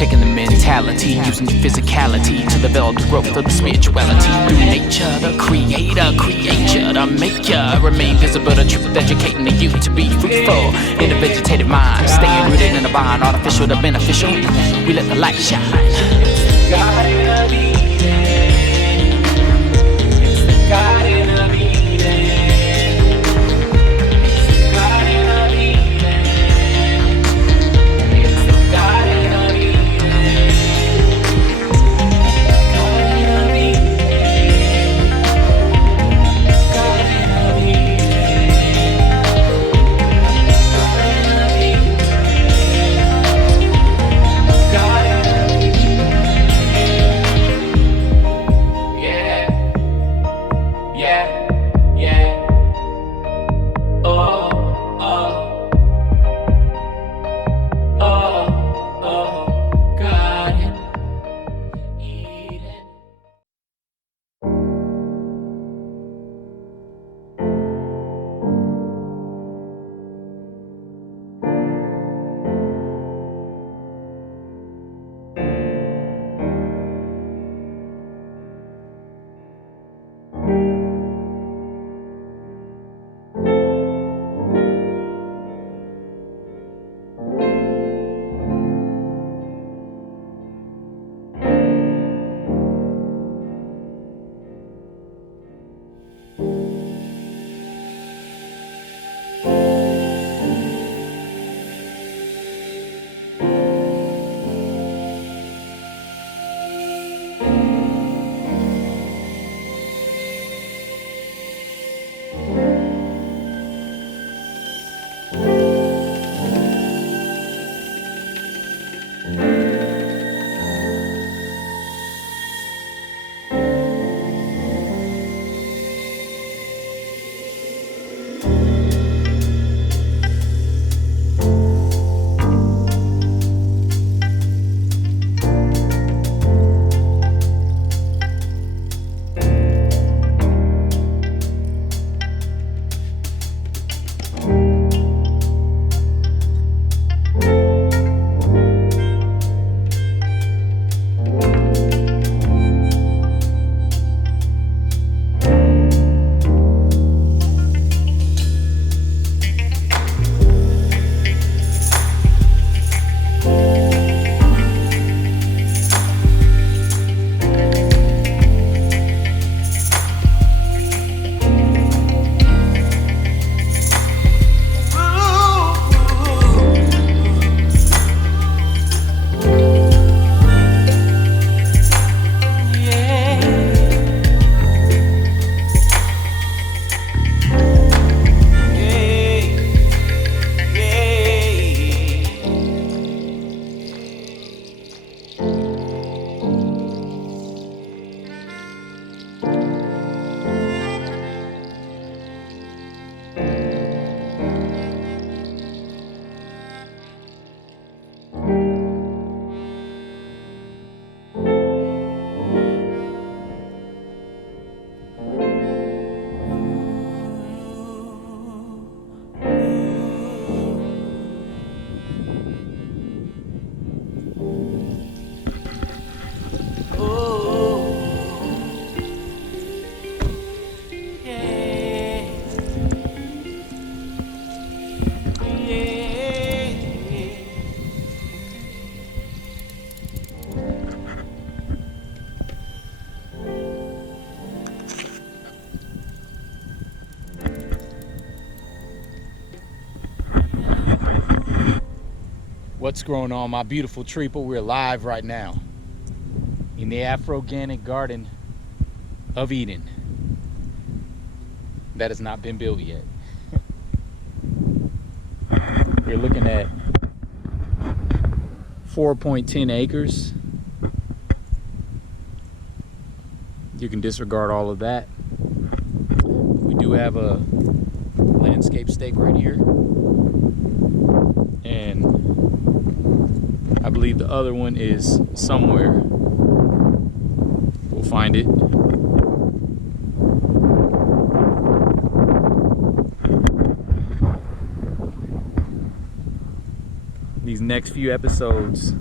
taking the mentality, using the physicality to develop the growth of the spirituality. Through nature, the creator, creature, the maker, remain visible, the truth educating the youth to be fruitful in a vegetative mind, staying rooted in the vine, artificial to beneficial. We let the light shine. Garden of Eden. It's the Garden of Eden. It's the Garden of Eden. It's the Garden of Eden. Garden of Eden. Garden of Eden. Garden of Eden. Garden of Eden. Yeah, yeah, yeah. Oh, oh, oh, oh, Garden Eden. What's going on, my beautiful people? We're live right now in the Afroganic Garden of Eden. That has not been built yet. We're looking at 4.10 acres. You can disregard all of that. We do have a landscape stake right here. And I believe the other one is somewhere. We'll find it. These next few episodes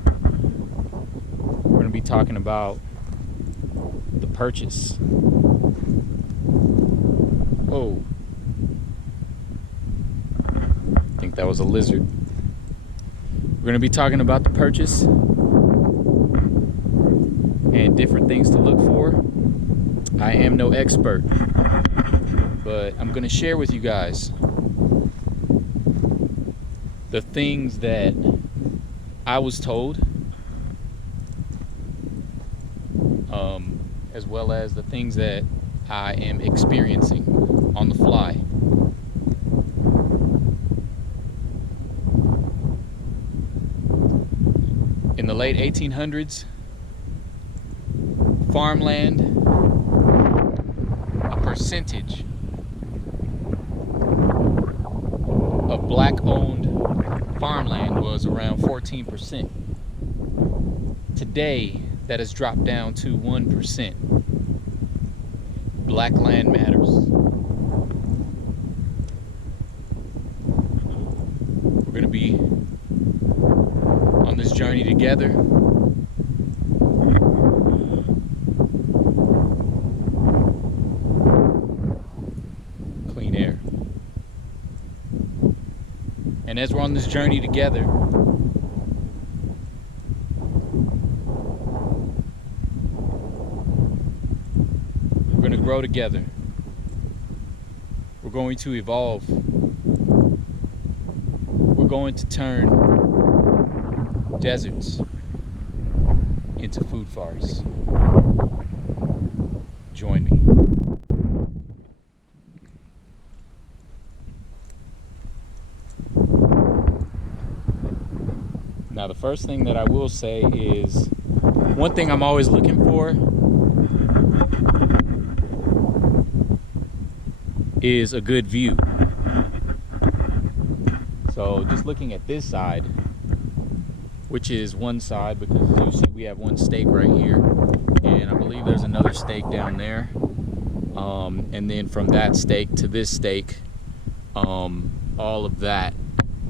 to be talking about the purchase. Oh, I think that was a lizard. We're going to be talking about the purchase and different things to look for. I am no expert, but I'm going to share with you guys the things that I was told, as well as the things that I am experiencing on the fly. In the late 1800s, farmland, a percentage of black-owned farmland was around 14%. Today, that has dropped down to 1%. Black land matters. We're going to be on this journey together. Clean air. And as we're on this journey together, we're going to grow together. We're going to evolve. We're going to turn deserts into food forests. Join me. Now, the first thing that I will say is, one thing I'm always looking for is a good view. So just looking at this side, which is one side, because you see we have one stake right here, and I believe there's another stake down there, and then from that stake to this stake, all of that,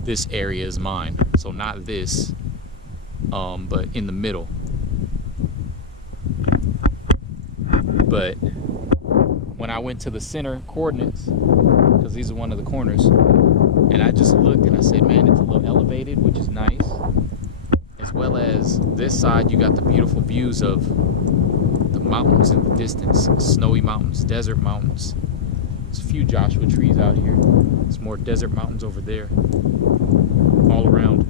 this area is mine. So not this, but in the middle. But when I went to the center coordinates, because these are one of the corners, and I just looked and I said, man, it's a little elevated, which is nice. As well as this side, you got the beautiful views of the mountains in the distance, snowy mountains, desert mountains. There's a few Joshua trees out here. There's more desert mountains over there, all around.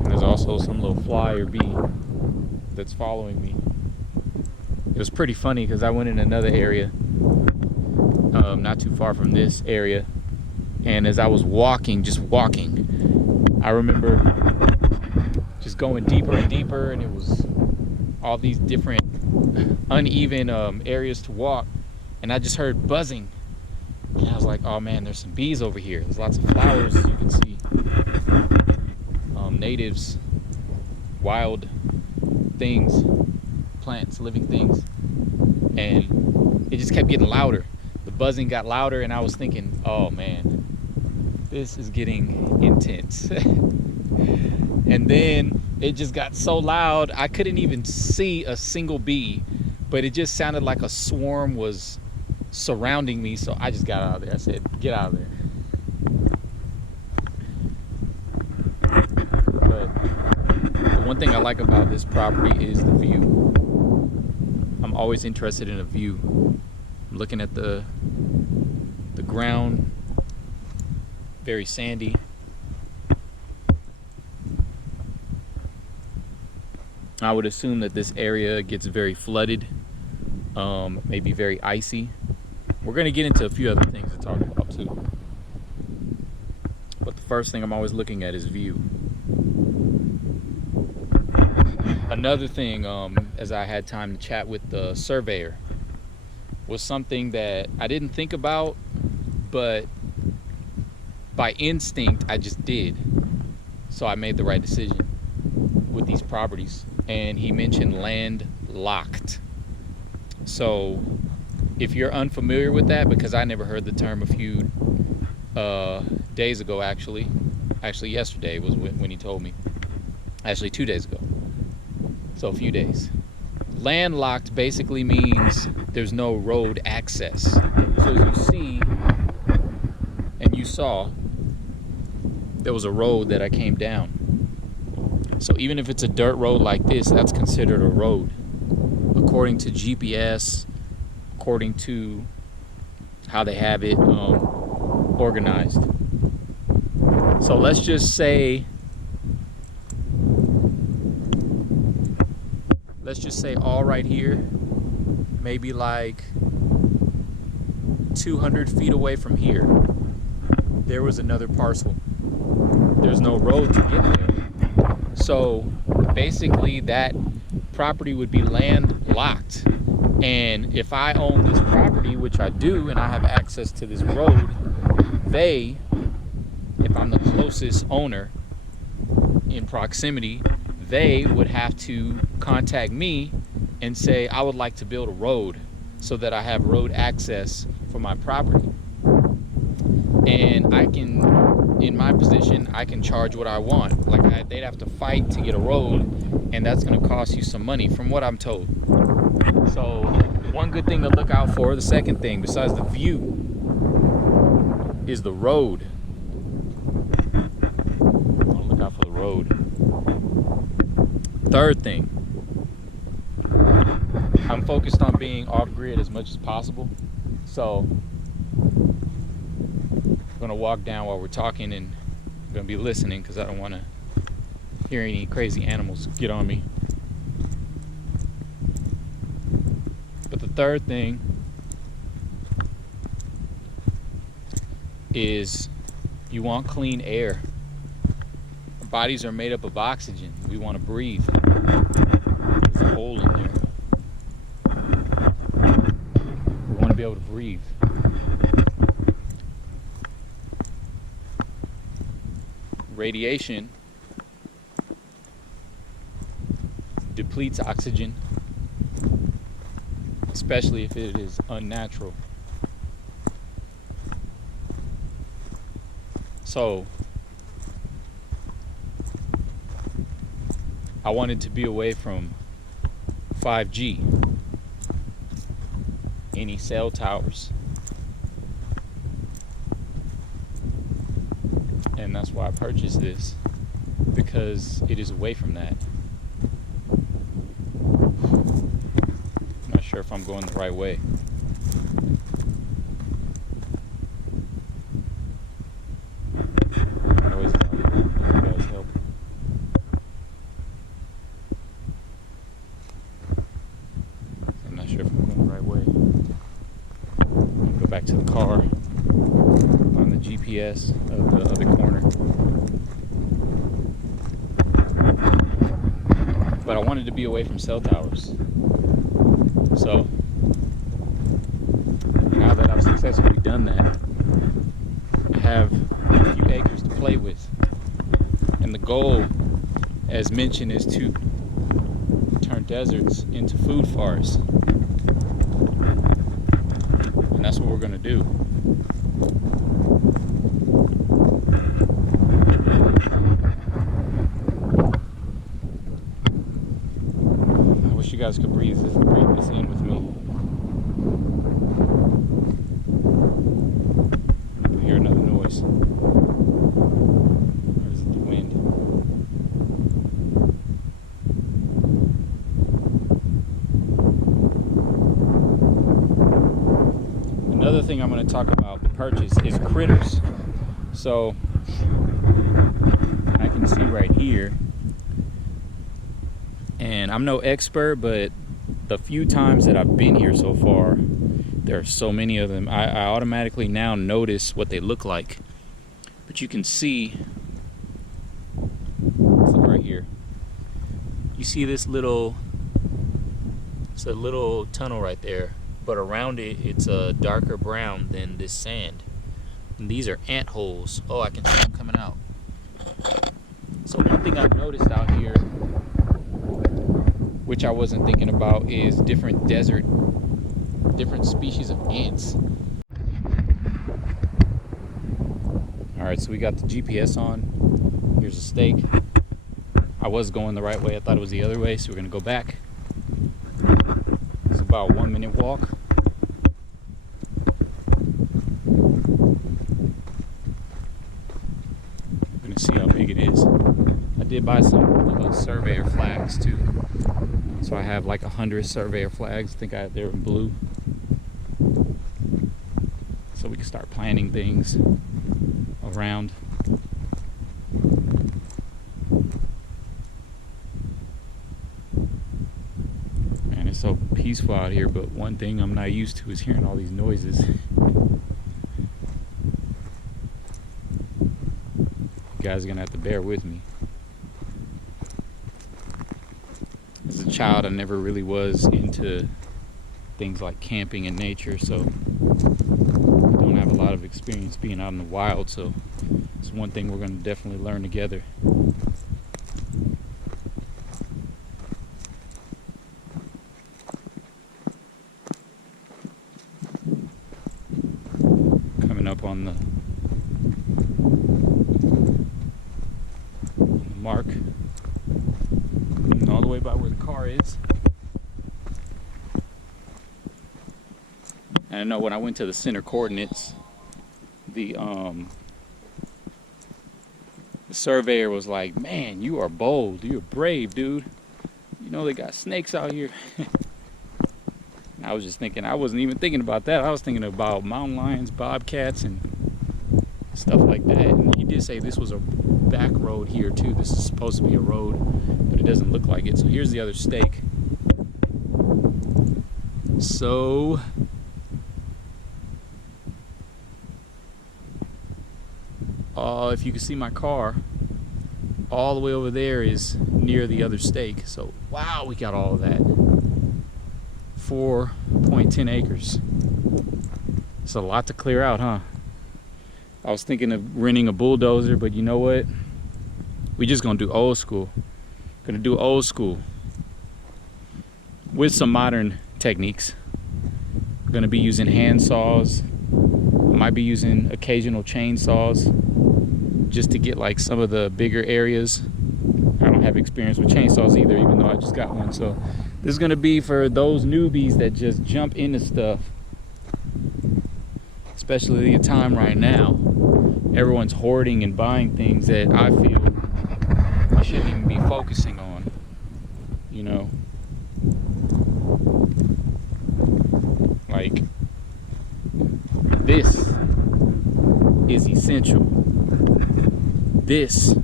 And there's also some little fly or bee that's following me. It was pretty funny because I went in another area, not too far from this area, and as I was just walking, I remember just going deeper and deeper, and it was all these different uneven areas to walk, and I just heard buzzing, and I was like, oh man, there's some bees over here. There's lots of flowers, as you can see, natives, wild things, plants, living things, and it just kept getting louder. The buzzing got louder, and I was thinking, oh man, this is getting intense. And then it just got so loud I couldn't even see a single bee, but it just sounded like a swarm was surrounding me. So I just got out of there. I said, get out of there. But the one thing I like about this property is the view. I'm always interested in a view. I'm looking at the ground, very sandy. I would assume that this area gets very flooded, maybe very icy. We're going to get into a few other things to talk about too. But the first thing I'm always looking at is view. Another thing, as I had time to chat with the surveyor, was something that I didn't think about, but by instinct I just did. So I made the right decision with these properties. And he mentioned landlocked. So if you're unfamiliar with that, because I never heard the term a few days ago, actually yesterday was when he told me. Actually, 2 days ago. So a few days. Landlocked basically means there's no road access. So as you see, and you saw, there was a road that I came down. So even if it's a dirt road like this, that's considered a road. According to GPS, according to how they have it organized. So let's just say all right here, maybe like 200 feet away from here, there was another parcel. There's no road to get there. So basically that property would be landlocked. And if I own this property, which I do, and I have access to this road, if I'm the closest owner in proximity, they would have to contact me and say, I would like to build a road so that I have road access for my property. And I can, in my position, I can charge what I want. Like they'd have to fight to get a road, and that's going to cost you some money from what I'm told. So one good thing to look out for, the second thing besides the view, is the road. I'll look out for the road. Third thing, I'm focused on being off-grid as much as possible. So I'm gonna walk down while we're talking, and I'm gonna be listening because I don't want to hear any crazy animals get on me. But the third thing is you want clean air. Our bodies are made up of oxygen. We want to breathe. There's a hole in there. We want to be able to breathe. Radiation depletes oxygen, especially if it is unnatural. So I wanted to be away from 5G, any cell towers, and that's why I purchased this, because it is away from that. I'm not sure if I'm going the right way. Back to the car on the GPS of the other corner. But I wanted to be away from cell towers. So now that I've successfully done that, I have a few acres to play with. And the goal, as mentioned, is to turn deserts into food forests. That's what we're going to do. I wish you guys could breathe this in with me. You hear another noise. Or is it the wind? Another thing I'm going to talk about the purchase is critters. So I can see right here, and I'm no expert, but the few times that I've been here so far, there are so many of them. I automatically now notice what they look like. But you can see, let's look right here. You see this little, it's a little tunnel right there. But around it, it's a darker brown than this sand. And these are ant holes. Oh, I can see them coming out. So one thing I've noticed out here, which I wasn't thinking about, is different species of ants. All right, so we got the GPS on. Here's a stake. I was going the right way. I thought it was the other way, so we're gonna go back. It's about a 1-minute walk. I'm gonna see how big it is. I did buy some surveyor flags too. So I have like 100 surveyor flags. I think they're in blue. So we can start planting things around. Man, it's so peaceful out here, but one thing I'm not used to is hearing all these noises. You guys are gonna have to bear with me. As a child, I never really was into things like camping in nature, so I don't have a lot of experience being out in the wild, so it's one thing we're going to definitely learn together. Coming up on the mark, all the way by where the car is. And I know when I went to the center coordinates, the surveyor was like, "Man, you are bold. You're brave, dude. You know they got snakes out here." I was just thinking, I wasn't even thinking about that. I was thinking about mountain lions, bobcats, and stuff like that. And he did say this was a back road here too. This is supposed to be a road, but it doesn't look like it. So here's the other stake. So if you can see my car, all the way over there is near the other stake. So wow, we got all of that. 4.10 acres. It's a lot to clear out, huh? I was thinking of renting a bulldozer, but you know what? We just gonna do old school. Gonna do old school with some modern techniques. Gonna be using hand saws. Might be using occasional chainsaws just to get like some of the bigger areas. I don't have experience with chainsaws either, even though I just got one. So this is gonna be for those newbies that just jump into stuff. Especially the time right now. Everyone's hoarding and buying things that I feel we shouldn't even be focusing on, you know? Like, this is essential. This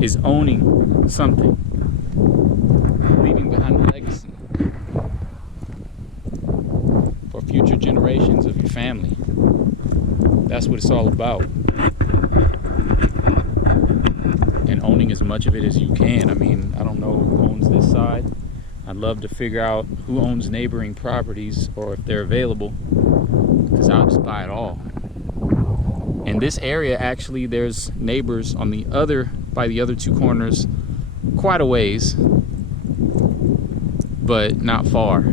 is owning something, leaving behind a legacy for future generations of your family. That's what it's all about. And owning as much of it as you can. I mean, I don't know who owns this side. I'd love to figure out who owns neighboring properties or if they're available, because I'll just buy it all. In this area, actually, there's neighbors on the other, by the other two corners, quite a ways, but not far.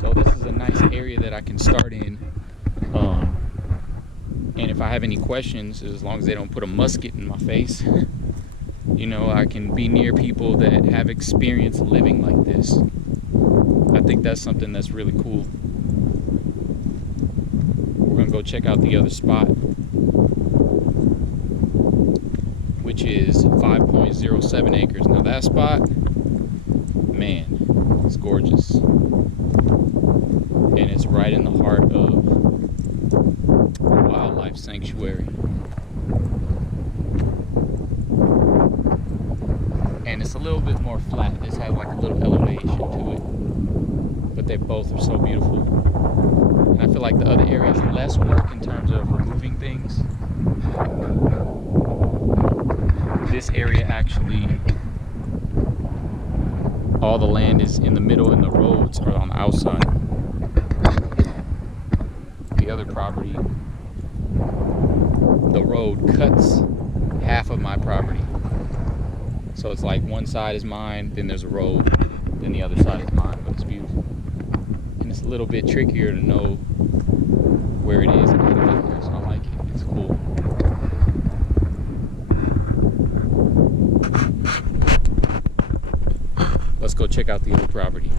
So this is a nice area that I can start in. And if I have any questions, as long as they don't put a musket in my face, you know, I can be near people that have experience living like this. I think that's something that's really cool. We're gonna go check out the other spot, which is 5.07 acres. Now that spot, man, it's gorgeous. And it's right in the heart of a wildlife sanctuary. And it's a little bit more flat. This has like a little elevation to it. But they both are so beautiful. And I feel like the other area is less work in terms of removing things. This area actually, all the land is in the middle and the roads are on the outside. The other property, the road cuts half of my property. So it's like one side is mine, then there's a road, then the other side is mine, but it's beautiful. And it's a little bit trickier to know where it is and how to get there, so I like it. It's cool. check out the other property.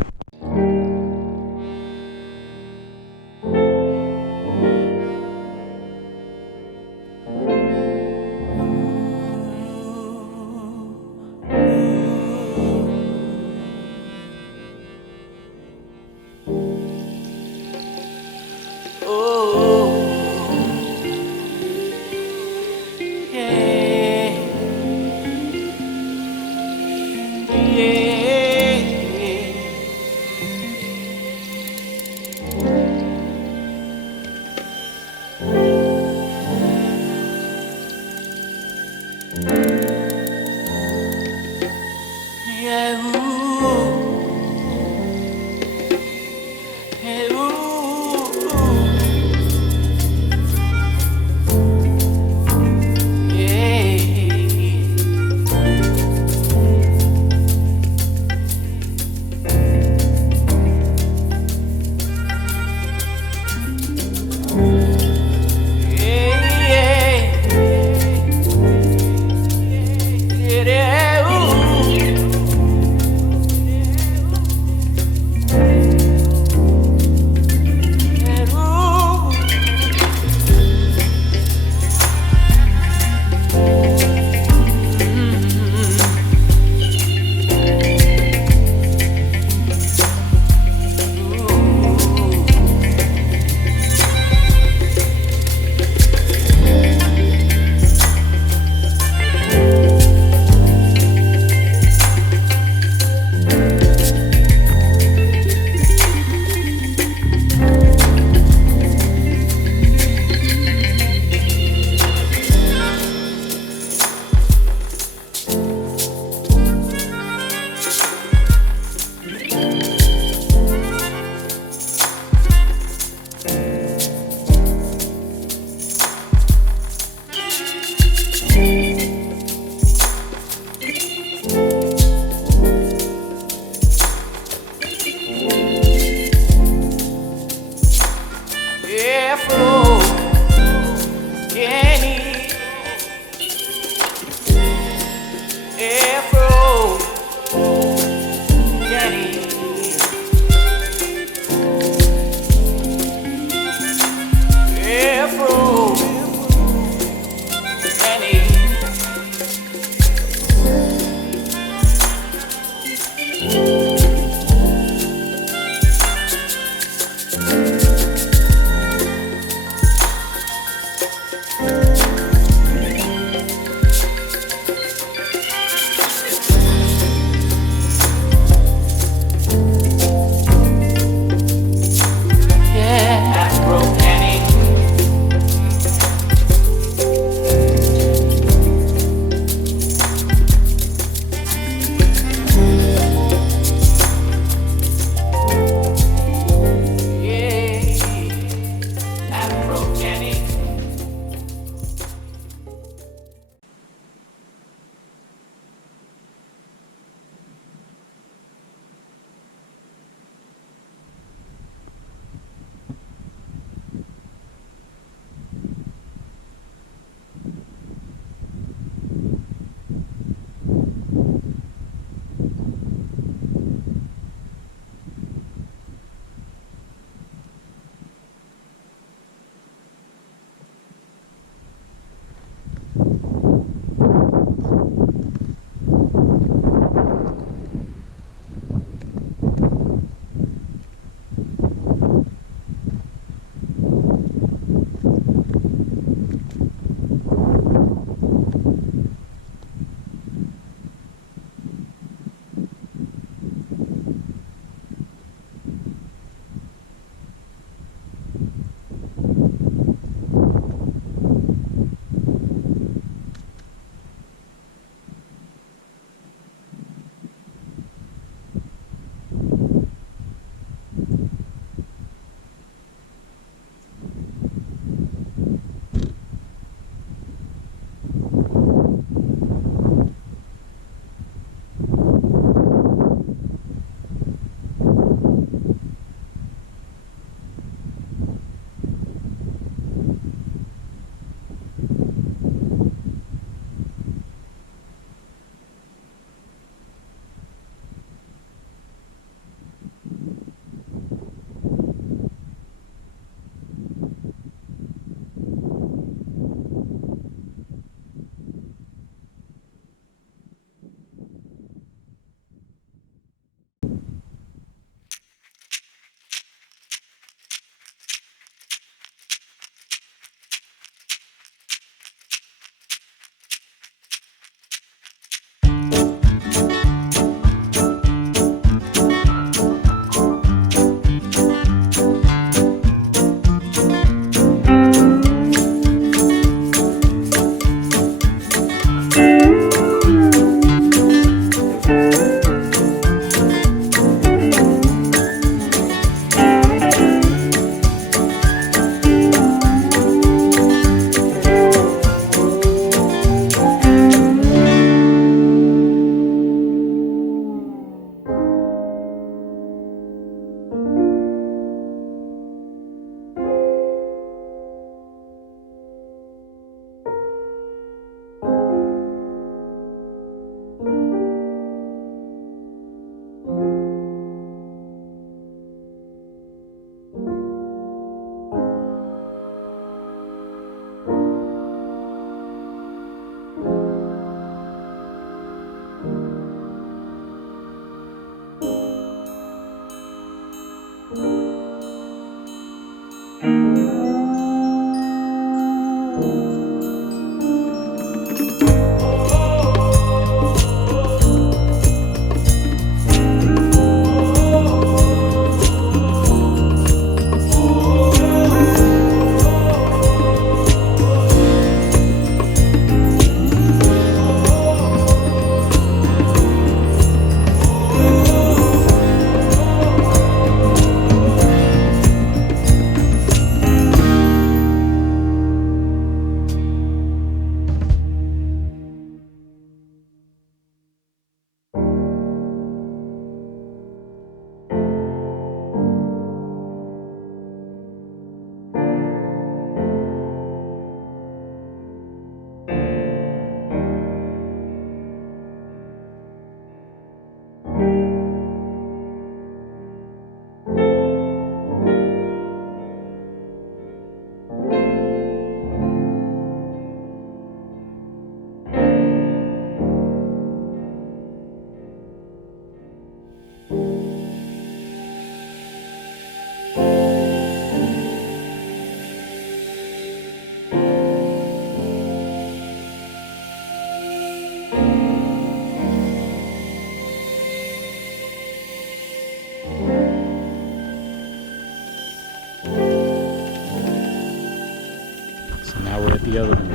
the other one.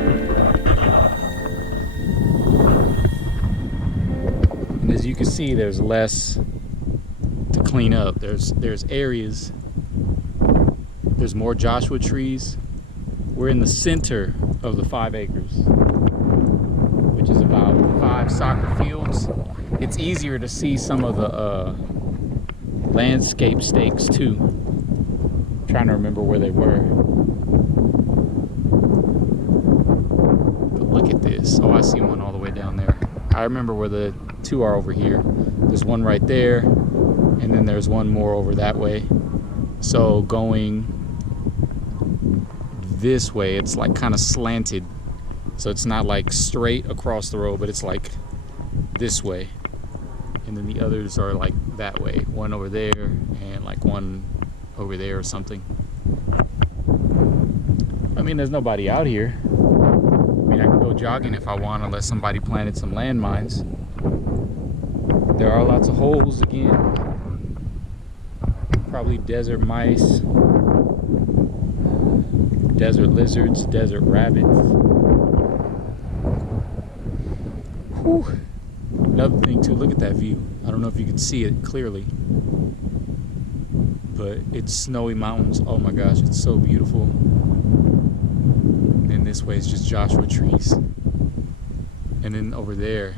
And as you can see, there's less to clean up. There's areas. There's more Joshua trees. We're in the center of the 5 acres, which is about 5 soccer fields. It's easier to see some of the landscape stakes too. I'm trying to remember where they were. But look at this. Oh, I see one all the way down there. I remember where the 2 are over here. There's one right there, and then there's one more over that way. So going this way, it's like kind of slanted. So it's not like straight across the road, but it's like this way. And then the others are like that way. One over there and like one over there or something. I mean, there's nobody out here. I mean, I can go jogging if I want, unless somebody planted some landmines. There are lots of holes again. Probably desert mice, desert lizards, desert rabbits. Whew. Another thing too, look at that view. I don't know if you can see it clearly, but it's snowy mountains. Oh my gosh, it's so beautiful. And then this way is just Joshua trees. And then over there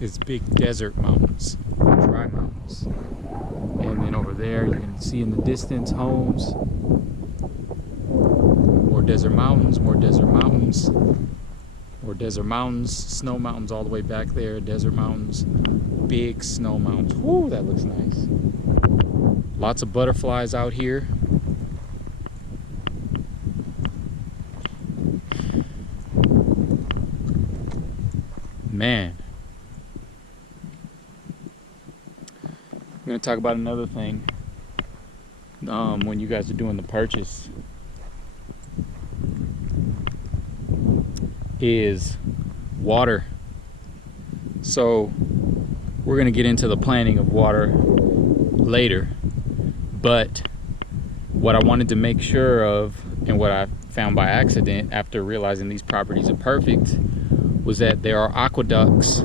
is big desert mountains, dry mountains. And then over there you can see in the distance homes. More desert mountains, more desert mountains. More desert mountains, snow mountains all the way back there, desert mountains, big snow mountains. Whoo, that looks nice. Lots of butterflies out here. Man. I'm going to talk about another thing when you guys are doing the purchase. Is water. So we're going to get into the planning of water later, but what I wanted to make sure of, and what I found by accident after realizing these properties are perfect, was that there are aqueducts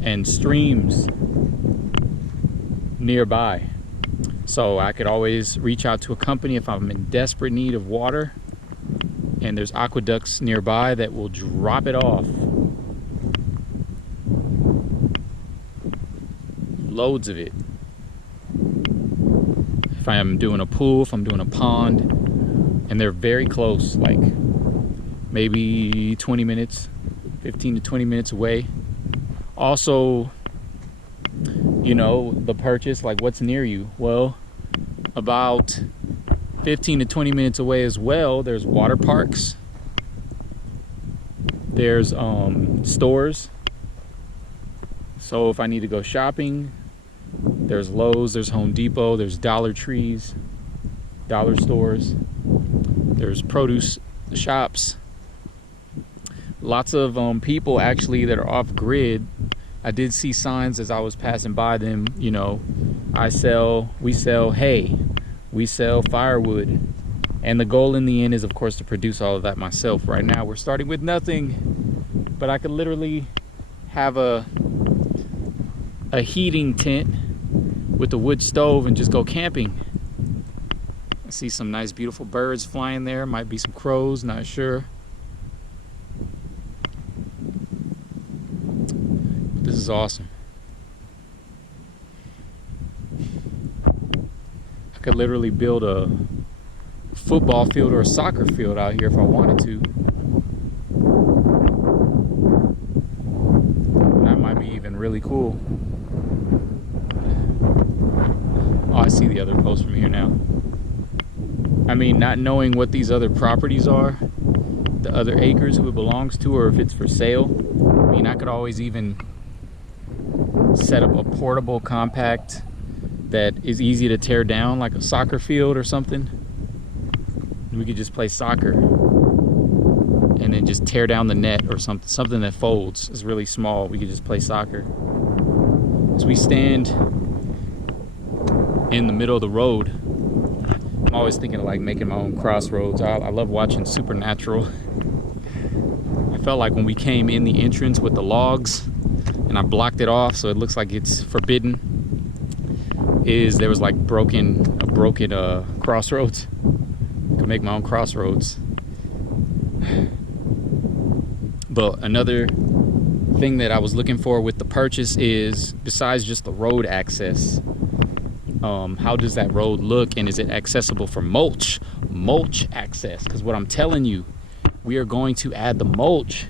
and streams nearby. So I could always reach out to a company if I'm in desperate need of water, and there's aqueducts nearby that will drop it off. Loads of it. If I am doing a pool, if I'm doing a pond, and they're very close, like maybe 20 minutes, 15 to 20 minutes away. Also, you know, the purchase, like what's near you? Well, about 15 to 20 minutes away as well, there's water parks, there's stores. So if I need to go shopping, there's Lowe's, there's Home Depot, there's Dollar Trees, dollar stores, there's produce shops. Lots of people actually that are off grid. I did see signs as I was passing by them, you know, we sell hay, we sell firewood, and the goal in the end is of course to produce all of that myself. Right now we're starting with nothing, but I could literally have a heating tent with a wood stove and just go camping. I see some nice beautiful birds flying there, might be some crows, not sure. This is awesome. I could literally build a football field or a soccer field out here if I wanted to. That might be even really cool. Oh, I see the other post from here now. I mean, not knowing what these other properties are, the other acres, who it belongs to, or if it's for sale. I mean, I could always even set up a portable compact that is easy to tear down, like a soccer field or something. We could just play soccer and then just tear down the net or something that folds. It's really small. We could just play soccer. As we stand in the middle of the road, I'm always thinking of like making my own crossroads. I love watching Supernatural. felt like when we came in the entrance with the logs, and I blocked it off so it looks like it's forbidden, is there was like a broken crossroads. I could make my own crossroads. But another thing that I was looking for with the purchase is, besides just the road access, how does that road look, and is it accessible for mulch access? Because what I'm telling you, we are going to add the mulch,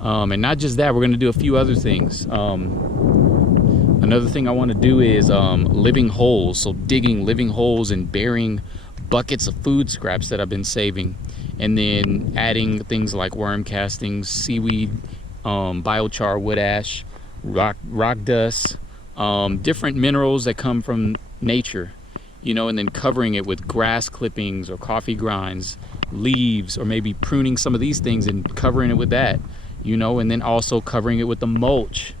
and not just that, we're going to do a few other things. Another thing I want to do is living holes, so digging living holes and burying buckets of food scraps that I've been saving, and then adding things like worm castings, seaweed, biochar, wood ash, rock dust, different minerals that come from nature, you know, and then covering it with grass clippings or coffee grinds, leaves, or maybe pruning some of these things and covering it with that, you know, and then also covering it with the mulch.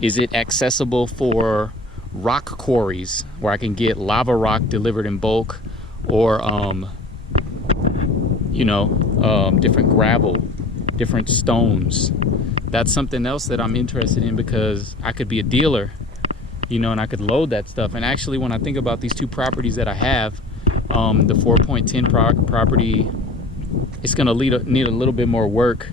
Is it accessible for rock quarries where I can get lava rock delivered in bulk, or different gravel, different stones? That's something else that I'm interested in, because I could be a dealer, you know, and I could load that stuff. And actually, when I think about these two properties that I have, the 4.10 property, it's gonna need a little bit more work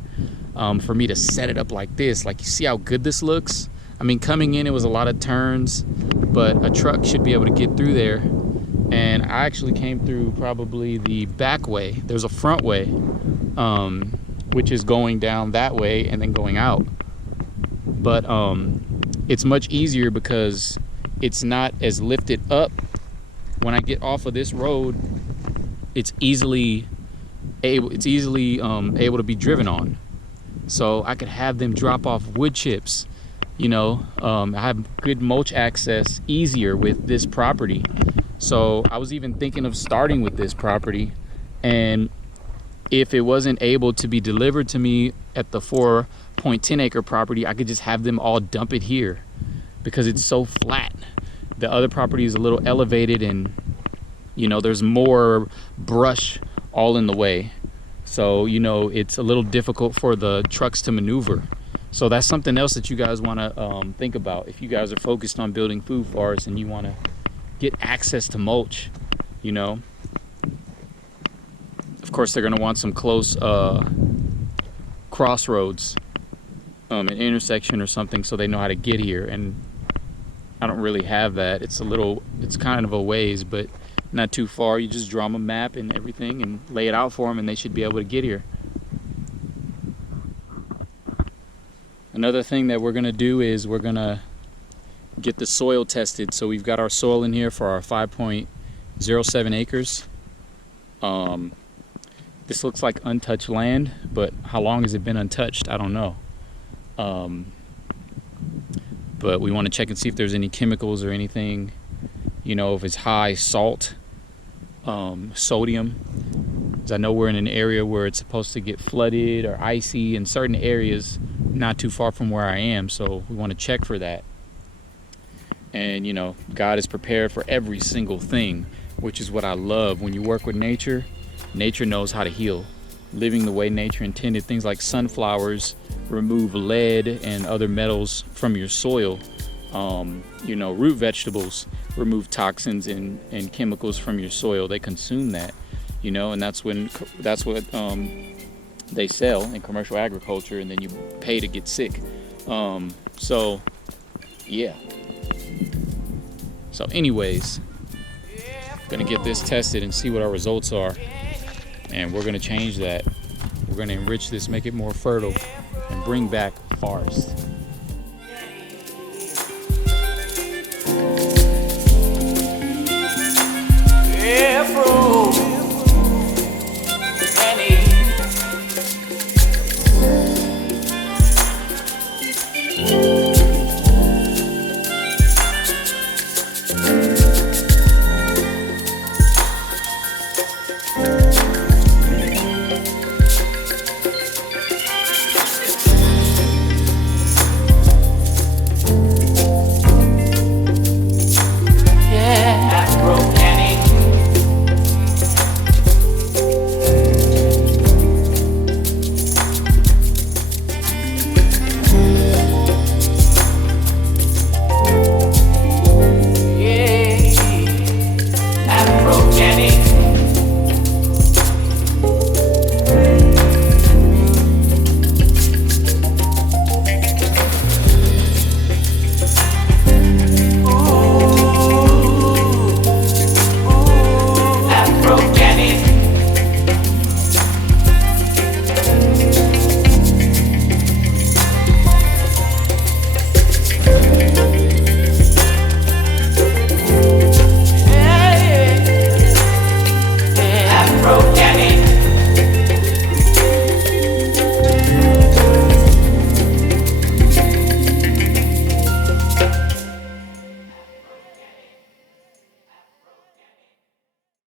for me to set it up like this. Like, you see how good this looks? I mean, coming in, it was a lot of turns, but a truck should be able to get through there. And I actually came through probably the back way. There's a front way, which is going down that way and then going out. But it's much easier because it's not as lifted up. When I get off of this road, it's easily able to be driven on. So I could have them drop off wood chips. You know, I have good mulch access easier with this property. So I was even thinking of starting with this property, and if it wasn't able to be delivered to me at the 4.10 acre property, I could just have them all dump it here because it's so flat. The other property is a little elevated, and you know, there's more brush all in the way. So, you know, it's a little difficult for the trucks to maneuver. So that's something else that you guys want to think about if you guys are focused on building food forests and you want to get access to mulch, you know. Of course, they're going to want some close crossroads, an intersection or something, so they know how to get here. And I don't really have that. It's kind of a ways, but not too far. You just draw them a map and everything and lay it out for them, and they should be able to get here. Another thing that we're going to do is we're going to get the soil tested. So we've got our soil in here for our 5.07 acres. This looks like untouched land, but how long has it been untouched? I don't know. But we want to check and see if there's any chemicals or anything, you know, if it's high salt, sodium. Because I know we're in an area where it's supposed to get flooded or icy in certain areas not too far from where I am, so we want to check for that. And you know, God is prepared for every single thing, which is what I love. When you work with nature, nature knows how to heal. Living the way nature intended, things like sunflowers remove lead and other metals from your soil. You know, root vegetables remove toxins and chemicals from your soil. They consume that, you know, and that's what they sell in commercial agriculture, and then you pay to get sick. So yeah. So anyways, gonna get this tested and see what our results are, and we're gonna change that. We're gonna enrich this, make it more fertile, and bring back forest. Afro.